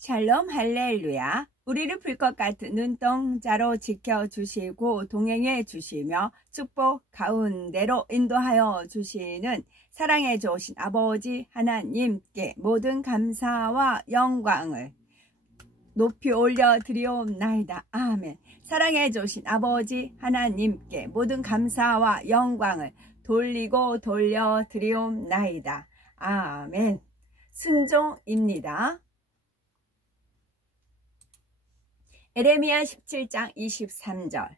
샬롬 할렐루야. 우리를 불 것 같은 눈동자로 지켜주시고 동행해 주시며 축복 가운데로 인도하여 주시는 사랑해 주신 아버지 하나님께 모든 감사와 영광을 높이 올려드리옵나이다. 아멘. 사랑해 주신 아버지 하나님께 모든 감사와 영광을 돌려드리옵나이다. 아멘. 순종입니다. 에레미야 17장 23절.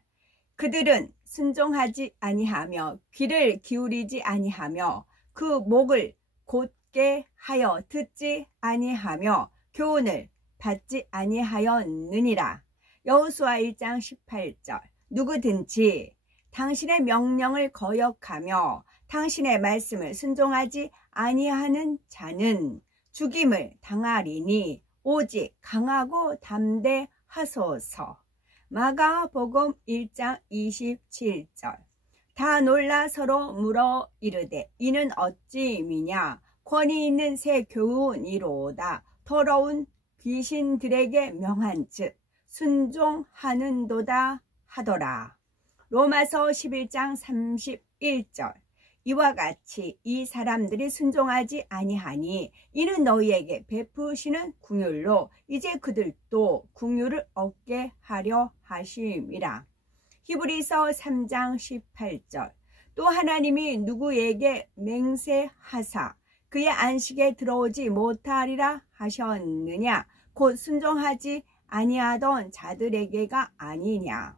그들은 순종하지 아니하며 귀를 기울이지 아니하며 그 목을 곧게 하여 듣지 아니하며 교훈을 받지 아니하였느니라. 여호수아 1장 18절. 누구든지 당신의 명령을 거역하며 당신의 말씀을 순종하지 아니하는 자는 죽임을 당하리니 오직 강하고 담대하소서. 마가복음 1장 27절. 다 놀라 서로 물어 이르되 이는 어찌 미냐 권위 있는 새 교훈이로다. 더러운 귀신들에게 명한즉 순종하는도다 하더라. 로마서 11장 31절. 이와 같이 이 사람들이 순종하지 아니하니 이는 너희에게 베푸시는 긍휼로 이제 그들도 긍휼을 얻게 하려 하심이라. 히브리서 3장 18절. 또 하나님이 누구에게 맹세하사 그의 안식에 들어오지 못하리라 하셨느냐 곧 순종하지 아니하던 자들에게가 아니냐.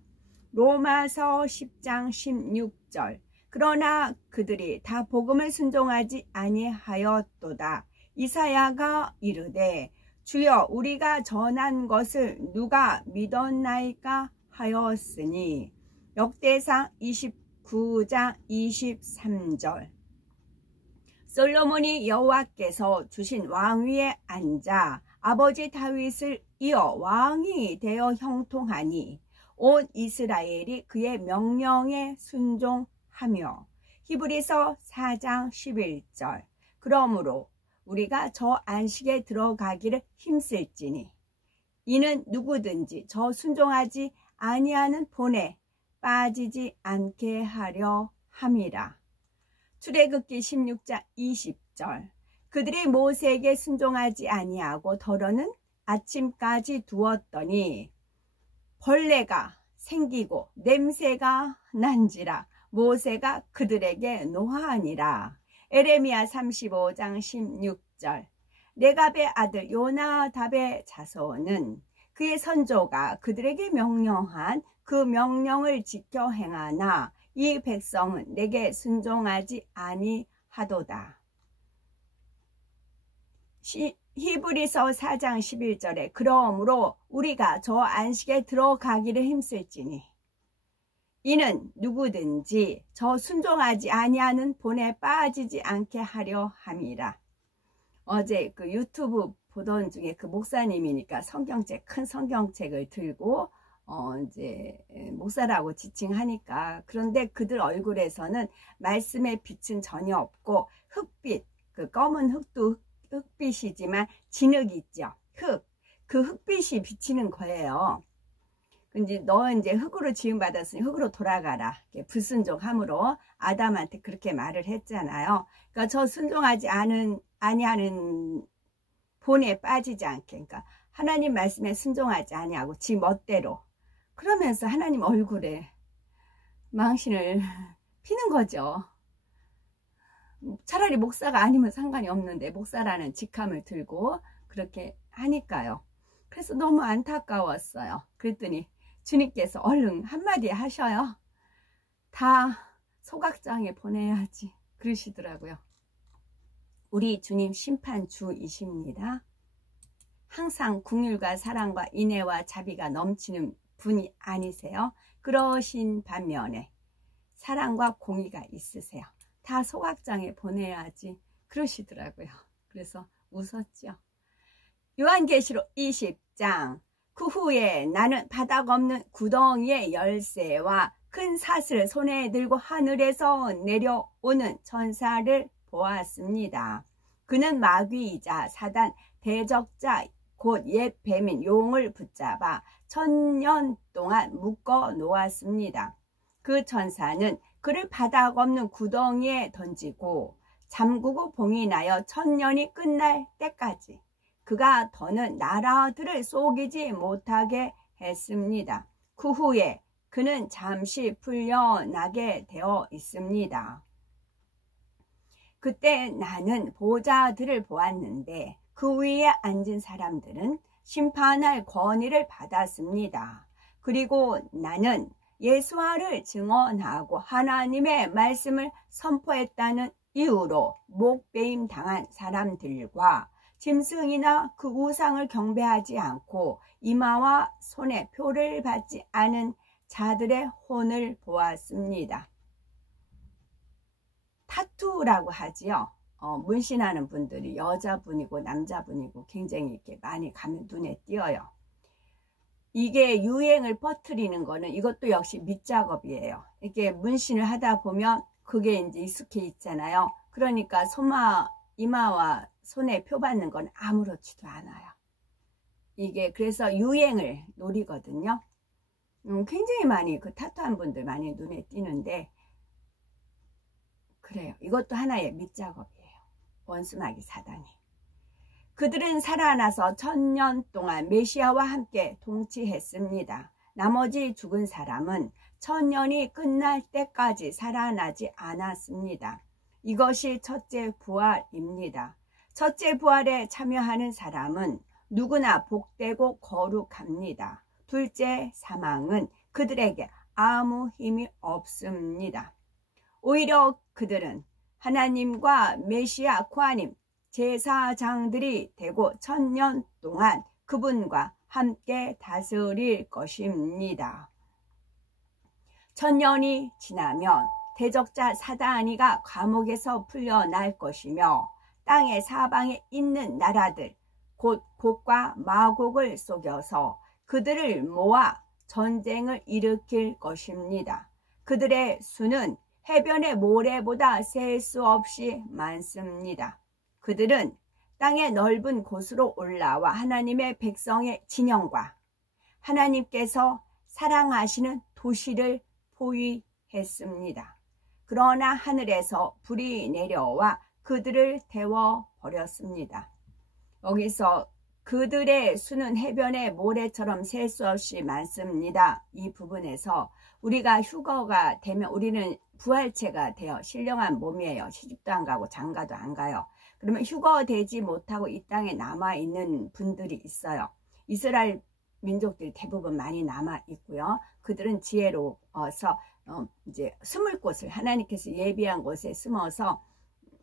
로마서 10장 16절. 그러나 그들이 다 복음을 순종하지 아니하였도다. 이사야가 이르되 주여 우리가 전한 것을 누가 믿었나이까 하였으니. 역대상 29장 23절. 솔로몬이 여호와께서 주신 왕위에 앉아 아버지 다윗을 이어 왕이 되어 형통하니 온 이스라엘이 그의 명령에 순종하며. 히브리서 4장 11절. 그러므로 우리가 저 안식에 들어가기를 힘쓸지니 이는 누구든지 저 순종하지 아니하는 본에 빠지지 않게 하려 함이라. 출애굽기 16장 20절. 그들이 모세에게 순종하지 아니하고 더러는 아침까지 두었더니 벌레가 생기고 냄새가 난지라. 모세가 그들에게 노하니라. 에레미야 35장 16절. 레갑의 아들 요나답의 자손은 그의 선조가 그들에게 명령한 그 명령을 지켜 행하나 이 백성은 내게 순종하지 아니하도다. 히브리서 4장 11절에 그러므로 우리가 저 안식에 들어가기를 힘쓸지니 이는 누구든지 저 순종하지 아니하는 본에 빠지지 않게 하려 함이라. 어제 그 유튜브 보던 중에 그 목사님이니까 성경책, 큰 성경책을 들고 이제 목사라고 지칭하니까, 그런데 그들 얼굴에서는 말씀의 빛은 전혀 없고 흑빛, 그 검은 흑도 흑빛이지만 진흙이 있죠. 그 흑빛이 비치는 거예요. 근데 너 이제 흙으로 지음받았으니 흙으로 돌아가라. 불순종함으로 아담한테 그렇게 말을 했잖아요. 그러니까 저 순종하지 아니하는 본에 빠지지 않게, 그러니까 하나님 말씀에 순종하지 아니하고 지 멋대로, 그러면서 하나님 얼굴에 망신을 피는 거죠. 차라리 목사가 아니면 상관이 없는데 목사라는 직함을 들고 그렇게 하니까요. 그래서 너무 안타까웠어요. 그랬더니 주님께서 얼른 한마디 하셔요. 다 소각장에 보내야지 그러시더라고요. 우리 주님 심판주이십니다. 항상 긍휼과 사랑과 인애와 자비가 넘치는 분이 아니세요. 그러신 반면에 사랑과 공의가 있으세요. 다 소각장에 보내야지 그러시더라고요. 그래서 웃었죠. 요한계시록 20장. 그 후에 나는 바닥 없는 구덩이의 열쇠와 큰 삿을 손에 들고 하늘에서 내려오는 천사를 보았습니다. 그는 마귀이자 사단 대적자고 곧 옛 뱀인 용을 붙잡아 1000년 동안 묶어 놓았습니다. 그 천사는 그를 바닥 없는 구덩이에 던지고 잠그고 봉이 나여 1000년이 끝날 때까지 그가 더는 나라들을 속이지 못하게 했습니다. 그 후에 그는 잠시 풀려나게 되어 있습니다. 그때 나는 보좌들을 보았는데 그 위에 앉은 사람들은 심판할 권위를 받았습니다. 그리고 나는 예수화를 증언하고 하나님의 말씀을 선포했다는 이유로 목베임 당한 사람들과 짐승이나 그 우상을 경배하지 않고 이마와 손에 표를 받지 않은 자들의 혼을 보았습니다. 타투라고 하지요. 문신하는 분들이 여자분이고 남자분이고 굉장히 이렇게 많이 가면 눈에 띄어요. 이게 유행을 퍼뜨리는 거는 이것도 역시 밑작업이에요. 이렇게 문신을 하다 보면 그게 이제 익숙해 있잖아요. 그러니까 이마와 손에 표 받는 건 아무렇지도 않아요. 이게 그래서 유행을 노리거든요. 굉장히 많이 그 타투한 분들 많이 눈에 띄는데 그래요. 이것도 하나의 밑작업이에요. 원수마귀 사단이. 그들은 살아나서 1000년 동안 메시아와 함께 동치했습니다. 나머지 죽은 사람은 1000년이 끝날 때까지 살아나지 않았습니다. 이것이 첫째 부활입니다. 첫째 부활에 참여하는 사람은 누구나 복되고 거룩합니다. 둘째 사망은 그들에게 아무 힘이 없습니다. 오히려 그들은 하나님과 메시아 구하님 제사장들이 되고 1000년 동안 그분과 함께 다스릴 것입니다. 1000년이 지나면 대적자 사단이가 감옥에서 풀려날 것이며 땅의 사방에 있는 나라들 곧 곡과 마곡을 속여서 그들을 모아 전쟁을 일으킬 것입니다. 그들의 수는 해변의 모래보다 셀 수 없이 많습니다. 그들은 땅의 넓은 곳으로 올라와 하나님의 백성의 진영과 하나님께서 사랑하시는 도시를 포위했습니다. 그러나 하늘에서 불이 내려와 그들을 태워버렸습니다. 여기서 그들의 수는 해변의 모래처럼 셀 수 없이 많습니다. 이 부분에서 우리가 휴거가 되면 우리는 부활체가 되어 신령한 몸이에요. 시집도 안 가고 장가도 안 가요. 그러면 휴거되지 못하고 이 땅에 남아있는 분들이 있어요. 이스라엘 민족들이 대부분 많이 남아있고요. 그들은 지혜로워서 이제 숨을 곳을 하나님께서 예비한 곳에 숨어서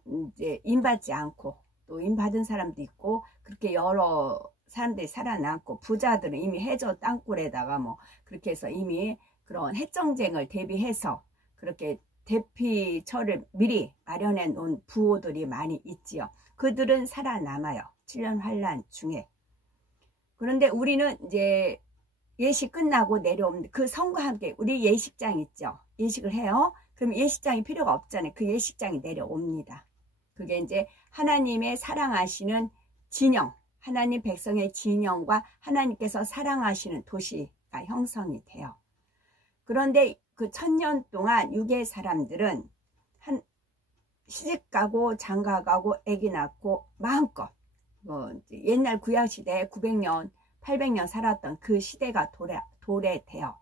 이제 인받지 않고 또 인받은 사람도 있고 그렇게 여러 사람들이 살아남고 부자들은 이미 해저 땅굴에다가 뭐 그렇게 해서 이미 그런 핵정쟁을 대비해서 그렇게 대피처를 미리 마련해 놓은 부호들이 많이 있지요. 그들은 살아남아요. 7년 환란 중에. 그런데 우리는 이제 예식 끝나고 내려오는데 그 성과 함께 우리 예식장 있죠. 예식을 해요. 그럼 예식장이 필요가 없잖아요. 그 예식장이 내려옵니다. 그게 이제 하나님의 사랑하시는 진영, 하나님 백성의 진영과 하나님께서 사랑하시는 도시가 형성이 돼요. 그런데 그 1000년 동안 육의 사람들은 시집가고 장가가고 아기 낳고 마음껏 옛날 구약시대에 900년 800년 살았던 그 시대가 도래돼요.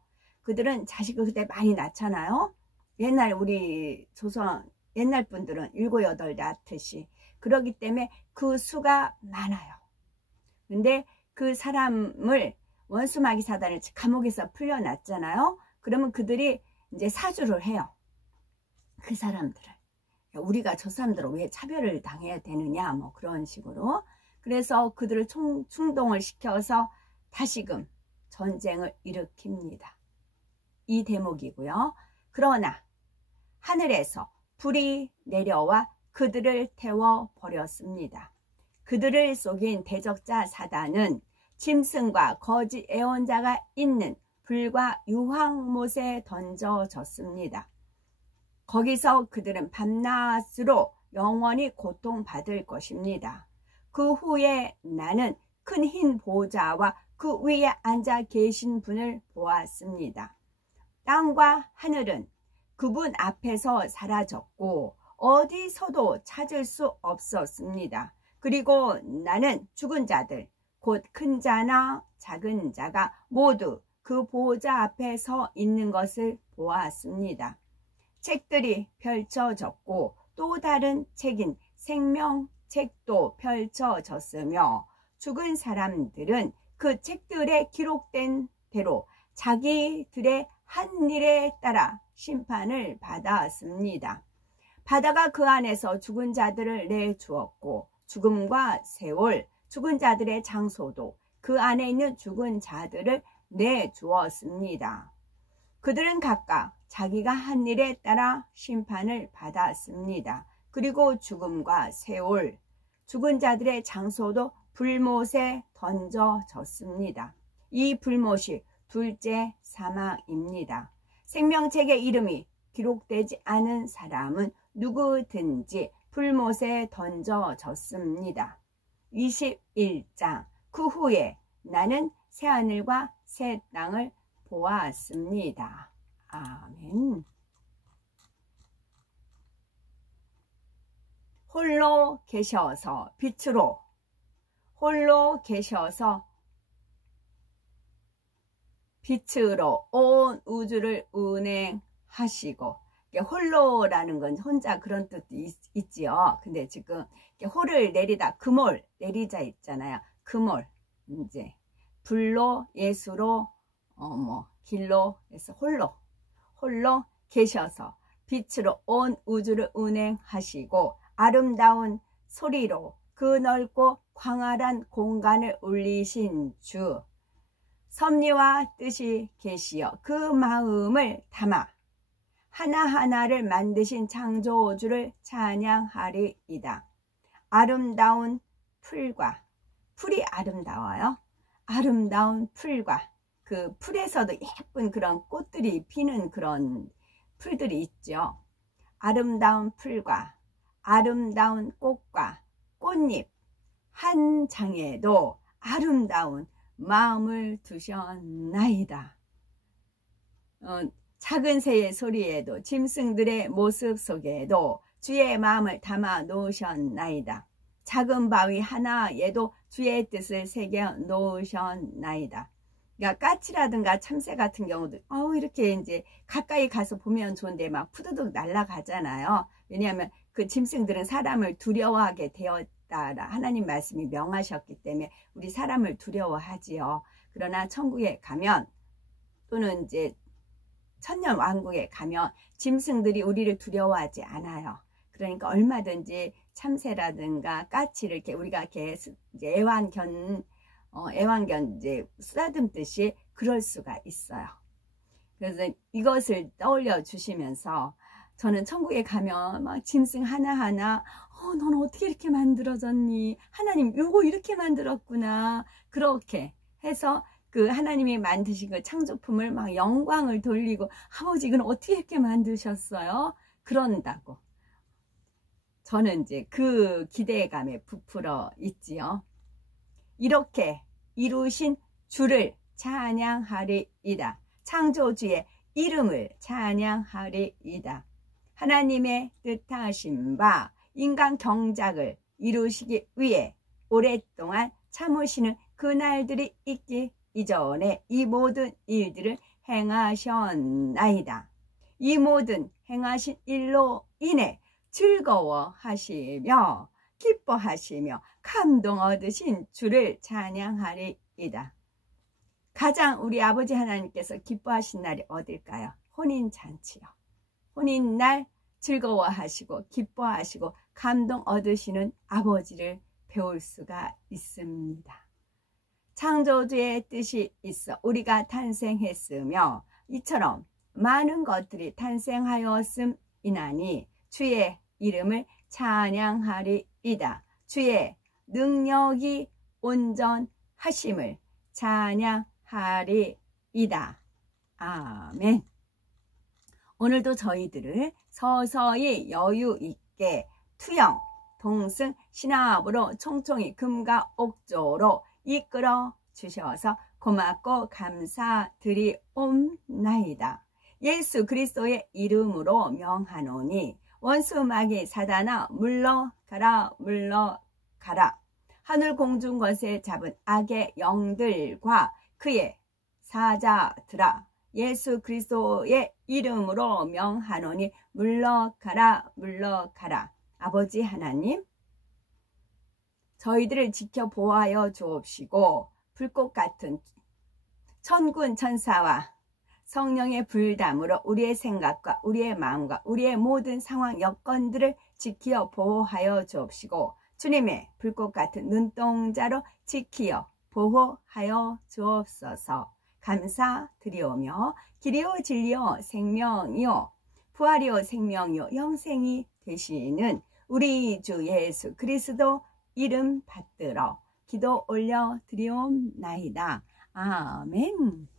그들은 자식을 그때 많이 낳잖아요. 옛날 우리 조선 옛날 분들은 7, 8 낳듯이 그러기 때문에 그 수가 많아요. 근데 그 사람을 원수마귀 사단을 감옥에서 풀려났잖아요. 그러면 그들이 이제 사주를 해요. 그 사람들을. 우리가 저 사람들을 왜 차별을 당해야 되느냐 뭐 그런 식으로. 그래서 그들을 충동을 시켜서 다시금 전쟁을 일으킵니다. 이 대목이고요. 그러나 하늘에서 불이 내려와 그들을 태워버렸습니다. 그들을 속인 대적자 사단은 짐승과 거짓 예언자가 있는 불과 유황못에 던져졌습니다. 거기서 그들은 밤낮으로 영원히 고통받을 것입니다. 그 후에 나는 큰 흰 보좌와 그 위에 앉아 계신 분을 보았습니다. 땅과 하늘은 그분 앞에서 사라졌고 어디서도 찾을 수 없었습니다. 그리고 나는 죽은 자들, 곧 큰 자나 작은 자가 모두 그 보좌 앞에 서 있는 것을 보았습니다. 책들이 펼쳐졌고 또 다른 책인 생명책도 펼쳐졌으며 죽은 사람들은 그 책들에 기록된 대로 자기들의 한 일에 따라 심판을 받았습니다. 바다가 그 안에서 죽은 자들을 내주었고 죽음과 세월, 죽은 자들의 장소도 그 안에 있는 죽은 자들을 내주었습니다. 그들은 각각 자기가 한 일에 따라 심판을 받았습니다. 그리고 죽음과 세월, 죽은 자들의 장소도 불못에 던져졌습니다. 이 불못이 둘째 사망입니다. 생명책의 이름이 기록되지 않은 사람은 누구든지 불못에 던져졌습니다. 21장. 그 후에 나는 새하늘과 새 땅을 보았습니다. 아멘. 홀로 계셔서 빛으로, 홀로 계셔서 빛으로 온 우주를 운행하시고, 홀로라는 건 혼자 그런 뜻도 있지요. 근데 지금 홀을 내리다, 금홀 내리자 있잖아요. 금홀, 이제 불로 예수로 길로 해서 홀로 계셔서 빛으로 온 우주를 운행하시고 아름다운 소리로 그 넓고 광활한 공간을 울리신 주, 섭리와 뜻이 계시어 그 마음을 담아 하나하나를 만드신 창조주를 찬양하리이다. 아름다운 풀과, 풀이 아름다워요. 아름다운 풀과 그 풀에서도 예쁜 그런 꽃들이 피는 그런 풀들이 있죠. 아름다운 풀과 아름다운 꽃과 꽃잎 한 장에도 아름다운 마음을 두셨나이다. 작은 새의 소리에도 짐승들의 모습 속에도 주의 마음을 담아 놓으셨나이다. 작은 바위 하나에도 주의 뜻을 새겨 놓으셨나이다. 그러니까 까치라든가 참새 같은 경우도 이렇게 이제 가까이 가서 보면 좋은데 막 푸드득 날아가잖아요. 왜냐하면 그 짐승들은 사람을 두려워하게 되었다라 하나님 말씀이 명하셨기 때문에 우리 사람을 두려워하지요. 그러나 천국에 가면 또는 이제 천년 왕국에 가면 짐승들이 우리를 두려워하지 않아요. 그러니까 얼마든지 참새라든가 까치를 이렇게 우리가 이렇게 이제 애완견 이제 쓰다듬듯이 그럴 수가 있어요. 그래서 이것을 떠올려 주시면서 저는 천국에 가면 막 짐승 하나하나 넌 어떻게 이렇게 만들어졌니? 하나님 요거 이렇게 만들었구나. 그렇게 해서 그 하나님이 만드신 그 창조품을 막 영광을 돌리고 아버지 이건 어떻게 이렇게 만드셨어요? 그런다고. 저는 이제 그 기대감에 부풀어 있지요. 이렇게 이루신 주를 찬양하리이다. 창조주의 이름을 찬양하리이다. 하나님의 뜻하신 바 인간 경작을 이루시기 위해 오랫동안 참으시는 그날들이 있기 이전에 이 모든 일들을 행하셨나이다. 이 모든 행하신 일로 인해 즐거워하시며 기뻐하시며 감동 얻으신 주를 찬양하리이다. 가장 우리 아버지 하나님께서 기뻐하신 날이 어딜까요? 혼인잔치요. 혼인날 즐거워하시고 기뻐하시고 감동 얻으시는 아버지를 배울 수가 있습니다. 창조주의 뜻이 있어 우리가 탄생했으며 이처럼 많은 것들이 탄생하였음이나니 주의 이름을 찬양하리이다. 주의 능력이 온전하심을 찬양하리이다. 아멘. 오늘도 저희들을 서서히 여유 있게 투영, 동승, 신압으로 총총히 금과 옥조로 이끌어 주셔서 고맙고 감사드리옵나이다. 예수 그리스도의 이름으로 명하노니 원수 마귀 사단아 물러가라 물러가라. 하늘 공중 것에 잡은 악의 영들과 그의 사자들아 예수 그리스도의 이름으로 명하노니 물러가라 물러가라. 아버지 하나님, 저희들을 지켜보아여 주옵시고 불꽃 같은 천군 천사와 성령의 불담으로 우리의 생각과 우리의 마음과 우리의 모든 상황 여건들을 지켜 보호하여 주옵시고 주님의 불꽃 같은 눈동자로 지키어 보호하여 주옵소서. 감사드리오며 길이요 진리요 생명이요 부활이요 생명이요 영생이 되시는 우리 주 예수 그리스도 이름 받들어 기도 올려 드리옵나이다. 아멘.